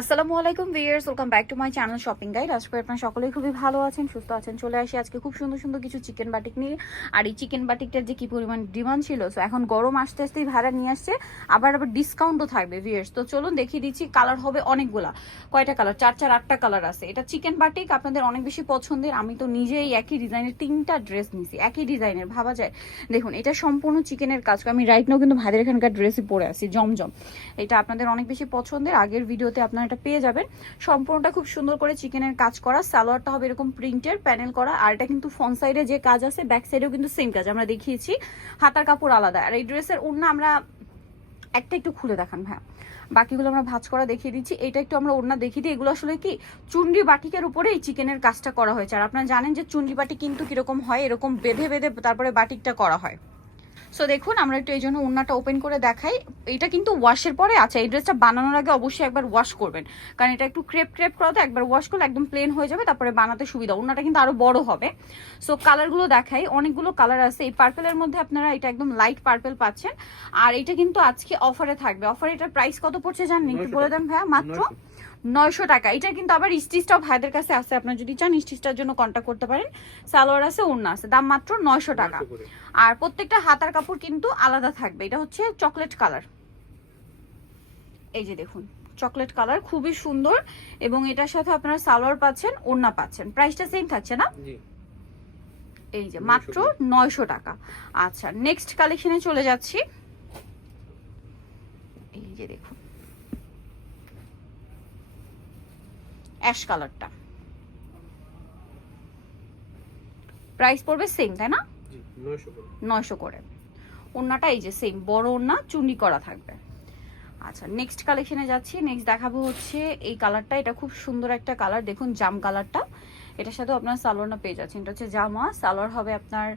আসসালামু আলাইকুম viewers welcome back to my channel shopping guide আজকে আপনারা সকলেই খুবই ভালো আছেন, সুস্থ আছেন। চলে আসি আজকে খুব সুন্দর সুন্দর কিছু চিকেন বাটিক নিয়ে। আর এই চিকেন বাটিকটার যে কি পরিমাণ ডিমান্ড ছিল সো এখন গরম আসতে আসতেই ভাড়া নিয়ে আসছে। আবার আবার ডিসকাউন্টও থাকবে ভিয়ার্স তো চলুন দেখিয়ে দিচ্ছি কালার হবে অনেকগুলা। কয়টা কালার চার চার, আটটা কালার আছে। এটা চিকেন বাটিক আপনাদের অনেক বেশি পছন্দের। আমি তো নিজেই একই ডিজাইনের তিনটা ড্রেস নিছি, একই ডিজাইনের ভাবা যায়। দেখুন, এটা সম্পূর্ণ চিকেনের কাজ। আমি রাইট নাও কিন্তু ভাইদের এখানকার ড্রেসই পরে আছি, জমজম। এটা আপনাদের অনেক বেশি পছন্দের। আগের ভিডিওতে আপনারা এটা পেয়ে যাবেন। সম্পূর্ণটা খুব সুন্দর করে চিকেনের কাজ করা, সালোয়ারটা হবে এরকম প্রিন্টের, প্যানেল করা, আর এটা কিন্তু ফ্রন্ট সাইডে যে কাজ আছে, ব্যাক সাইডেও কিন্তু সেম কাজ। আমরা দেখিয়েছি, হাতার কাপড় আলাদা। আর এই ড্রেসের ওড়না আমরা একটা একটু খুলে দেখান ভাই বাকিগুলো আমরা ভাজ করা দেখিয়ে দিচ্ছি। এটা একটু আমরা ওড়না দেখিয়ে দিই। এগুলো আসলে কি চুন্ডি বাটিকের উপরে এই চিকেনের কাজটা করা হয়েছে। আর আপনারা জানেন যে চুন্ডি বাটিক কিন্তু কীরকম হয়, এরকম বেঁধে বেঁধে তারপরে বাটিকটা করা হয়। সো দেখুন আমরা একটু এই জন্য ওড়নাটা ওপেন করে দেখাই। এটা কিন্তু ওয়াশের পরে আছে। এই ড্রেসটা বানানোর আগে অবশ্যই একবার ওয়াশ করবেন। কারণ এটা একটু ক্রেপ ক্রেপ করা তো একবার ওয়াশ করলে একদম প্লেন হয়ে যাবে তারপরে বানাতে সুবিধা। ওড়নাটা কিন্তু আরও বড় হবে। সো কালারগুলো দেখাই। অনেকগুলো কালার আছে। এই পার্পেলের মধ্যে আপনারা এটা একদম লাইট পার্পেল পাচ্ছেন। আর এটা কিন্তু আজকে অফারে থাকবে। অফারে এটার প্রাইস কত পড়ছে জানেন? একটু বলে দেন ভাইয়া মাত্র? নয়শো টাকা। এটা কিন্তু আবার স্টিচটাও ভাইদের কাছে আছে আপনার যদি চান স্টিচটার জন্য কন্ট্যাক্ট করতে পারেন। সালোয়ার আছে ওড়না আছে দাম মাত্র নয়শো টাকা। আর প্রত্যেকটা হাতার কাপড় কিন্তু আলাদা থাকবে। এটা হচ্ছে চকলেট কালার। এই যে দেখুন চকলেট কালার খুবই সুন্দর এবং এটার সাথে আপনারা সালোয়ার পাচ্ছেন ওড়না পাচ্ছেন। প্রাইসটা সেম থাকছে না? এই যে মাত্র নয়শো টাকা। আচ্ছা নেক্সট কালেকশনে চলে যাচ্ছি। এই যে দেখুন অ্যাশ কালারটা। প্রাইস পড়বে সেম তাই না? নয়শো করে। ওনাটা এই যে সেম বড় ওনা চুনি করা থাকবে। আচ্ছা নেক্সট কালেকশনে যাচ্ছি। নেক্সট দেখাবো হচ্ছে এই কালারটা এটা খুব সুন্দর একটা কালার দেখুন জাম কালারটা এটার সাথেও আপনার সালোয়ারটা পেয়ে যাচ্ছেন। এটা হচ্ছে জামা সালোয়ার হবে আপনার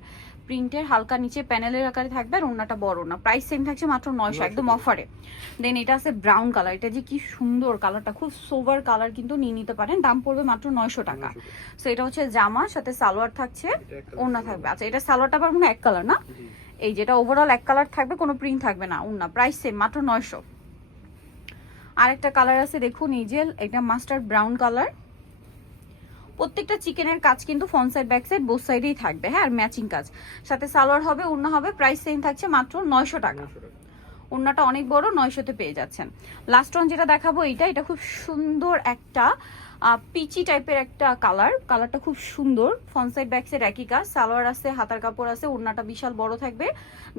প্রিন্টের হালকা নিচে প্যানেলের আকারে থাকবে আর ওড়নাটা বড় না। প্রাইস সেম থাকছে মাত্র নয়শো একদম অফারে দেন এটা আছে ব্রাউন কালার এটা যে কি সুন্দর কালারটা খুব সোভার কালার কিন্তু নিয়ে নিতে পারেন। দাম পড়বে মাত্র নয়শো টাকা। সো এটা হচ্ছে জামা সাথে সালোয়ার থাকছে ওড়না থাকবে। আচ্ছা এটা সালোয়ারটা আবার মনে এক কালার না? এই যেটা ওভারঅল এক কালার থাকবে কোনো প্রিন্ট থাকবে না ওড়না। প্রাইস সেম মাত্র নয়শো। আরেকটা কালার আছে দেখুন এই যে এটা মাস্টার ব্রাউন কালার প্রত্যেকটা চিকেনের কাজ কিন্তু front side back side both সাইডেই থাকবে। হ্যাঁ আর ম্যাচিং কাজ। সাথে সালোয়ার হবে ওড়না হবে প্রাইস সেম থাকছে মাত্র নয়শো টাকা। ওড়নাটা অনেক বড় নয়শোতে পেয়ে যাচ্ছেন। লাস্ট ওয়ান যেটা দেখাবো এইটা এটা খুব সুন্দর একটা পিচি টাইপের একটা কালার কালারটা খুব সুন্দর। ফ্রন্ট সাইড ব্যাক সাইড একই কাজ। সালোয়ার আছে হাতার কাপড় আছে ওড়নাটা বিশাল বড় থাকবে।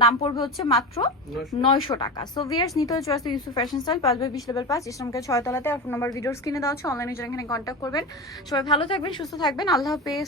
দাম পড়বে হচ্ছে মাত্র নয়শো। টাকা। সো ভিয়ার্স নিতে হচ্ছে আসতে ইউসুফ ফ্যাশন স্টাইল পাঁচ বাই বিশ লেভেল পাঁচ। ইসলামকে ছয় তলাতে আর ফোন নাম্বার ভিডিওস কিনে দেওয়া হচ্ছে অনলাইনে জন্য এখানে কন্ট্যাক্ট করবেন সবাই ভালো থাকবেন সুস্থ থাকবেন। আল্লাহ হাফেজ।